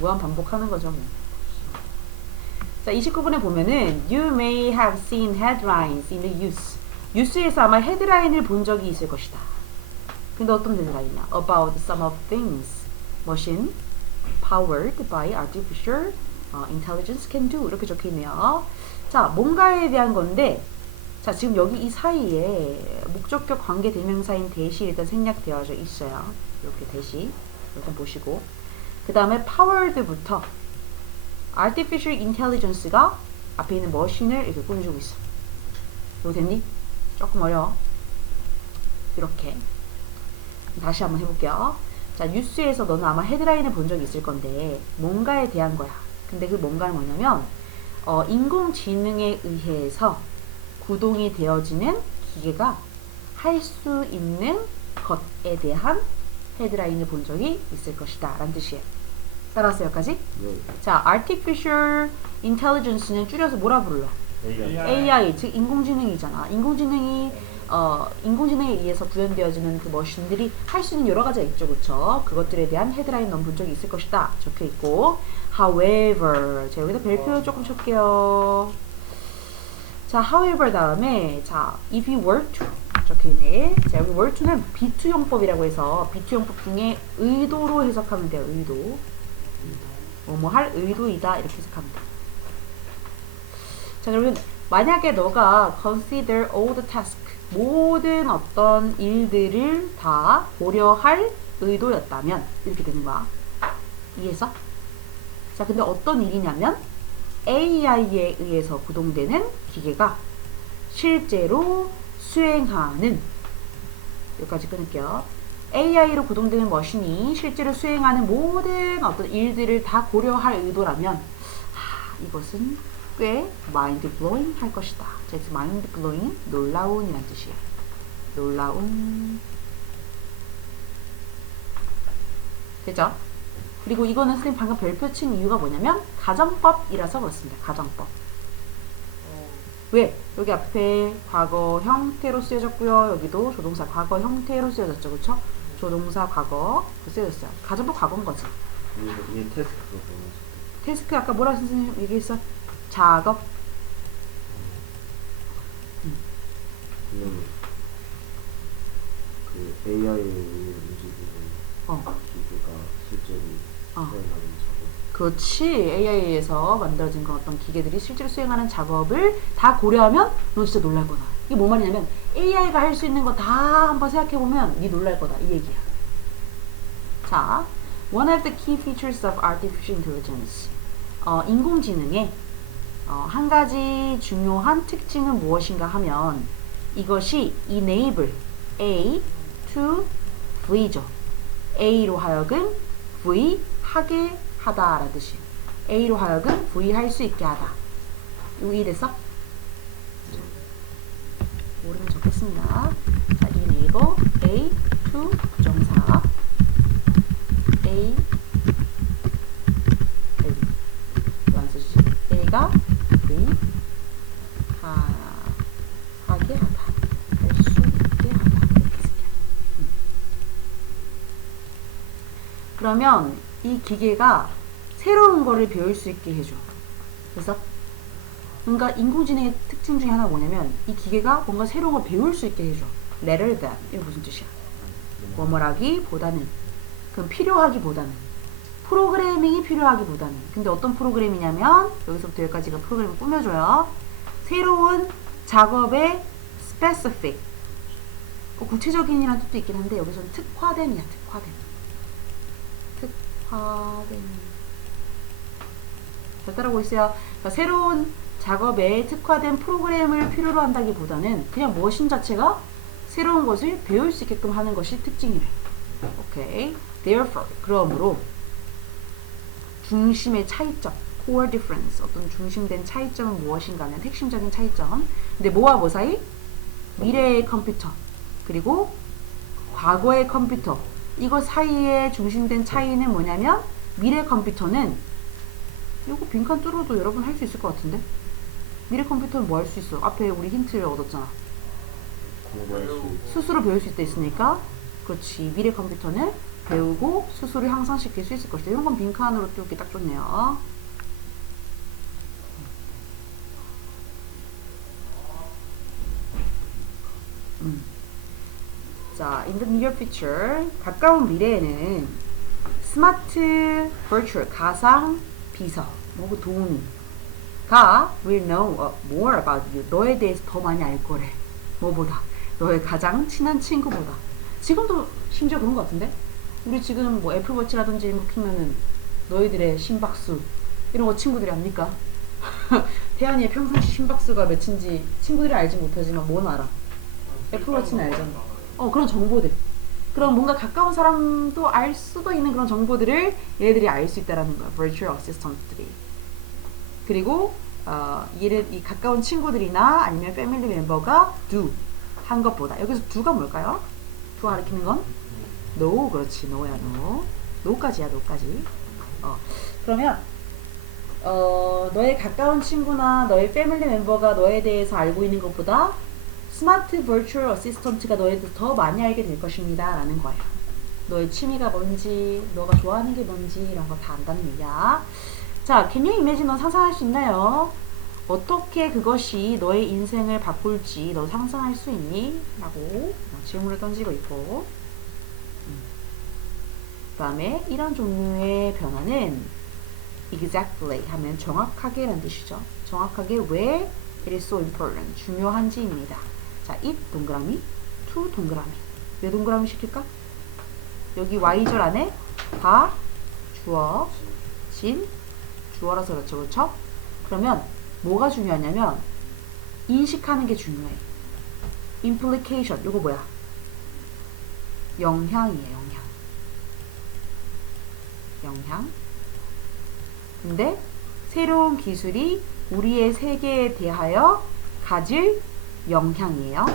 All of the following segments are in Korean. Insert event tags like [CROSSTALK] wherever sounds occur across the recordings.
무한 반복하는 거죠. 뭐. 자, 29분에 보면은 You may have seen headlines in the news. 뉴스에서 아마 헤드라인을 본 적이 있을 것이다. 근데 어떤 헤드라인이야? About some of things machine powered by artificial 어, intelligence can do 이렇게 적혀 있네요. 자, 뭔가에 대한 건데 자, 지금 여기 이 사이에 목적격 관계 대명사인 대시 일단 생략되어져 있어요. 이렇게 대시 일단 보시고 그 다음에 powered부터 artificial intelligence가 앞에 있는 머신을 이렇게 꾸며주고 있어. 이거 됐니? 조금 어려워. 이렇게. 다시 한번 해볼게요. 자, 뉴스에서 너는 아마 헤드라인을 본 적이 있을 건데, 뭔가에 대한 거야. 근데 그 뭔가는 뭐냐면, 어, 인공지능에 의해서 구동이 되어지는 기계가 할 수 있는 것에 대한 헤드라인을 본 적이 있을 것이다. 라는 뜻이에요. 따라서 여기까지? 네. 자, artificial intelligence는 줄여서 뭐라 불러? AI, 즉 인공지능이잖아. 인공지능이 어, 인공지능에 의해서 구현되어지는 그 머신들이 할 수 있는 여러 가지가 있죠, 그렇죠? 그것들에 대한 헤드라인 넘본 적이 있을 것이다. 적혀 있고, however, 자 여기다 별표 조금 칠게요. 자, however 다음에 자, if you were to 적혀 있네. 자, 여기 were to는 be to 용법이라고 해서 be to 용법 중에 의도로 해석하면 돼요. 의도. 뭐뭐 할 의도이다 이렇게 돼. 자 그러면 만약에 너가 consider all the task 모든 어떤 일들을 다 고려할 의도였다면 이렇게 되는 거야 이해했어? 자 근데 어떤 일이냐면 AI에 의해서 구동되는 기계가 실제로 수행하는 여기까지 끊을게요 AI로 구동되는 머신이 실제로 수행하는 모든 어떤 일들을 다 고려할 의도라면 하, 이것은 꽤 마인드 블로잉 할 것이다. 자, 그래서 마인드 블로잉 놀라운이란 뜻이에요. 놀라운. 되죠? 그리고 이거는 선생님 방금 별표 친 이유가 뭐냐면 가정법이라서 그렇습니다. 가정법. 왜? 여기 앞에 과거 형태로 쓰여졌고요. 여기도 조동사 과거 형태로 쓰여졌죠. 그쵸? 조동사 과거 쓰여졌어요. 가정법 과거인 거지. 테스트가 보면 테스크 아까 뭐라 선생님 얘기했어? 작업. 그러면 그 의해 움직이는 어. 기계가 실제로 어. 수행하는 작업. 그렇지. AI에서 만들어진 그 어떤 기계들이 실제로 수행하는 작업을 다 고려하면 너 진짜 놀랄 거다. 이게 뭔 말이냐면 AI가 할 수 있는 거 다 한번 생각해 보면 네 놀랄 거다 이 얘기야. 자, one of the key features of artificial intelligence. 어, 인공지능의 어, 한 가지 중요한 특징은 무엇인가 하면 이것이 enable A to V죠. A로 하여금 V 하게 하다 라는 뜻이. A로 하여금 V 할 수 있게 하다. 이거 이해됐어? 모르면 적겠습니다. 자, enable A to 정사 A 쓰시죠? A가 V 하 하게 하다. 할 수 있게 하다. 이렇게. 음. 그러면 이 기계가 새로운 거를 배울 수 있게 해줘. 그래서 그러니까 인공지능의 특징 중에 하나가 뭐냐면 이 기계가 뭔가 새로운 걸 배울 수 있게 해줘. rather than 이게 무슨 뜻이야? 뭐뭐라기보다는 그럼 필요하기보다는 프로그래밍이 필요하기보다는 근데 어떤 프로그램이냐면 여기서부터 여기까지가 프로그램을 꾸며줘요. 새로운 작업의 specific 어, 구체적인이라는 뜻도 있긴 한데 여기서는 특화된이야 특화된 특화된 잘 따라오고 있어요. 그러니까 새로운 작업에 특화된 프로그램을 필요로 한다기보다는 그냥 머신 자체가 새로운 것을 배울 수 있게끔 하는 것이 특징이래. 오케이. Therefore, 그러므로 중심의 차이점, core difference, 어떤 중심된 차이점은 무엇인가 하면 핵심적인 차이점. 근데 뭐와 뭐 사이? 미래의 컴퓨터 그리고 과거의 컴퓨터 이거 사이의 중심된 차이는 뭐냐면 미래 컴퓨터는 이거 빈칸 뚫어도 여러분 할 수 있을 것 같은데 미래 컴퓨터는 뭐 할 수 있어? 앞에 우리 힌트를 얻었잖아 공부할 수 있고 스스로 배울 수 있다 있으니까 그렇지 미래 컴퓨터는 배우고 스스로 향상시킬 수 있을 것이다. 이런 건 빈칸으로 띄우기 딱 좋네요. 음. 자, in the near future, 가까운 미래에는 스마트 virtual 가상 비서, 뭐 도우미 가 will know more about you. 너에 대해서 더 많이 알 거래. 뭐보다 너의 가장 친한 친구보다. 지금도 심지어 그런 것 같은데? 우리 지금 뭐 애플워치라든지 이런 거 키면은 너희들의 심박수 이런 거 친구들이 압니까? [LAUGHS] 태연이의 평상시 심박수가 몇인지 친구들이 알지 못하지만 뭔 알아? 애플워치는 알잖아. 어 그런 정보들 그런 뭔가 가까운 사람도 알 수도 있는 그런 정보들을 얘네들이 알 수 있다라는 거야 virtual assistant들이 그리고 어, 얘네 이 가까운 친구들이나 아니면 패밀리 멤버가 do 한 것보다 여기서 do가 뭘까요? do 가리키는 건 no 그렇지 no야 no no까지야 no까지 어 그러면 어 너의 가까운 친구나 너의 패밀리 멤버가 너에 대해서 알고 있는 것보다 스마트 버추얼 어시스턴트가 너에 대해서 더 많이 알게 될 것입니다. 라는 거예요. 너의 취미가 뭔지, 너가 좋아하는 게 뭔지 이런 거 다 안다는 얘기야. 자, you imagine 너 상상할 수 있나요? 어떻게 그것이 너의 인생을 바꿀지 너 상상할 수 있니? 라고 질문을 던지고 있고 그 다음에 이런 종류의 변화는 exactly 하면 정확하게 라는 뜻이죠. 정확하게 왜 it is so important 중요한지입니다. 자, it 동그라미, to 동그라미. 왜 동그라미 시킬까? 여기 y절 안에 다 주어, 진, 주어라서 그렇죠, 그렇죠? 그러면 뭐가 중요하냐면 인식하는 게 중요해. implication, 요거 뭐야? 영향이에요, 영향. 영향. 근데 새로운 기술이 우리의 세계에 대하여 가질 영향이에요.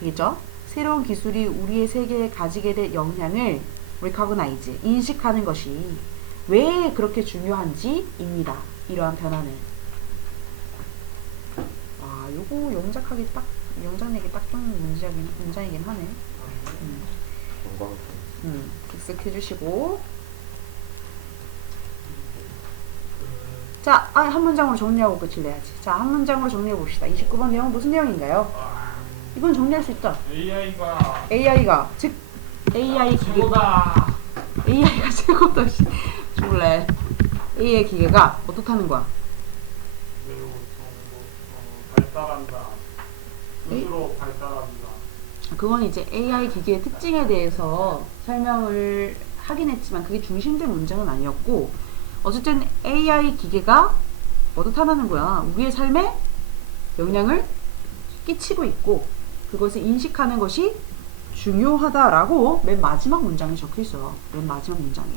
되겠죠? 새로운 기술이 우리의 세계에 가지게 될 영향을 recognize, 인식하는 것이 왜 그렇게 중요한지입니다. 이러한 변화는. 와, 요거 영작하기 딱, 영작 내기 딱 좋은 문장이긴, 문장이긴 하네. 음, 음, 익숙해 주시고. 자, 아, 한 문장으로 정리하고 끝을 내야지. 자, 한 문장으로 정리해 봅시다. 29번 내용 무슨 내용인가요? 이건 정리할 수 있다. AI가 AI가 즉 AI 기계 최고다. AI가 [LAUGHS] 최고다. 씨. 죽을래. AI 기계가 어떻다는 거야? 매우 발달한다. 스스로 발달한다. 그건 이제 AI 기계의 특징에 대해서 설명을 하긴 했지만 그게 중심된 문장은 아니었고 어쨌든 AI 기계가 어떻다는 거야. 우리의 삶에 영향을 끼치고 있고 그것을 인식하는 것이 중요하다라고 맨 마지막 문장에 적혀 있어요. 맨 마지막 문장에.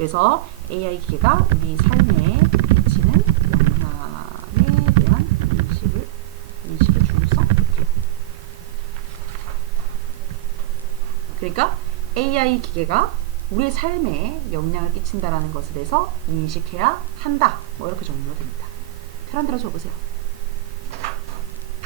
그래서 AI 기계가 우리 삶에 끼치는 영향에 대한 인식을 인식의 중요성. 그러니까 AI 기계가 우리의 삶에 영향을 끼친다라는 것에 대해서 인식해야 한다. 뭐 이렇게 정리가 됩니다. 편한 대로 적으세요.